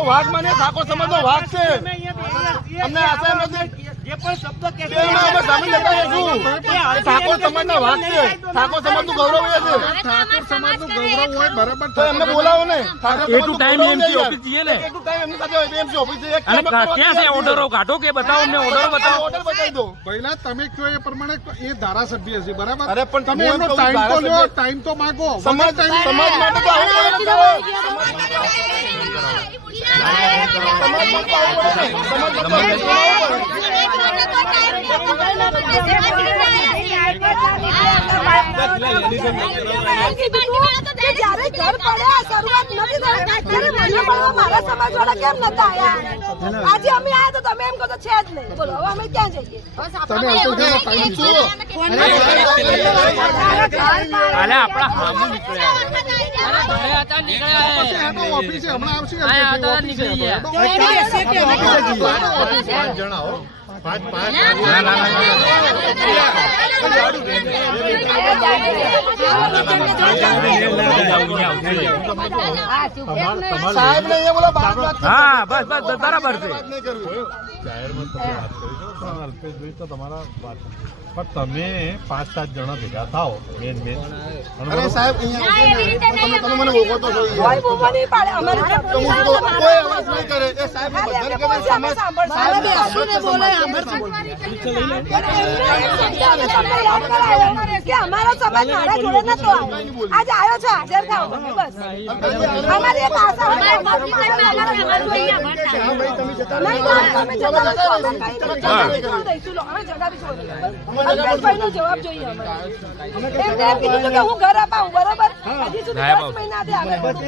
સમાજનો વાઘ મને ઠાકોર સમાજનો વાઘ છે. અમને આશા નથી જે પણ શબ્દ કે અમે સામે લેતા રહીશું. ઠાકોર સમાજના વાઘ છે. ઠાકોર સમાજનું ગૌરવ એ છે. ઠાકોર સમાજનું ગૌરવ હોય બરાબર તો એમને બોલાવો ને. એટલું ટાઈમ એમસી ઓફિસ જઈએ ને. એટલું ટાઈમ એમની સાથે એમસી ઓફિસ છે. અને ક્યાં છે ઓર્ડરો કાઢો કે બતાવો અમને ઓર્ડરો બતાવો. ઓર્ડર બતાવી દો. પહેલા તમે કહો એ પ્રમાણે એ ધારાસભ્ય છે બરાબર. અરે પણ તમે હું એમનો એમ કહું ટાઈમ તો ધારાસભ્ય- લ્યો, ટાઈમ તો માંગો. સમાજ સમાજ માટે તો આવું પડે ને. આજે અમે આયા તો તમે એમ કહો તો છે જ નહીં. બોલો હવે અમે ક્યાં જઈએ? તમે અલ્પેશભાઈનો ટાઈમ જુઓ. અરે આપણા હામું નીકળ્યા. પછી આનો ઓફિસે હમણાં આવશે નીકળી ગયા. જણાવો. સાહેબ ને અહીંયા બોલો બાર વાત હા બસ બસ બરાબર છે. નહીં કરવી. જાહેરમાં તમે વાત કરી છો પણ અલ્પેશભાઈ તો તમારા વાત પણ તમે 5-7 જણા ભેગા થાઓ મેન અરે સાહેબ અહીંયા તમે મને ઓળખો છો. કોઈ બોલવા નહીં પાડે. અમારે તો હું તો કોઈ અવાજ નહીં કરે. એ સાહેબ બધાને કહે સમાજ સાહેબ કે અમારો સમાજ મારા જોડે નતો આવ્યો. આજે આવ્યો છે. હાજર થાવ તમે બસ. અમારી એક આશા હોય. તમે જતા રહેશો. અમે કઈ છોડ દઈશું. લો, અમે જગા બી છોડી દઈશું. અલ્પેશભાઈનો જવાબ જોઈએ અમારે. એમને એમ કીધું હતું કે હું ઘર અપાવું બરોબર. હજી સુધી 10 મહિના થયા. અમે બધું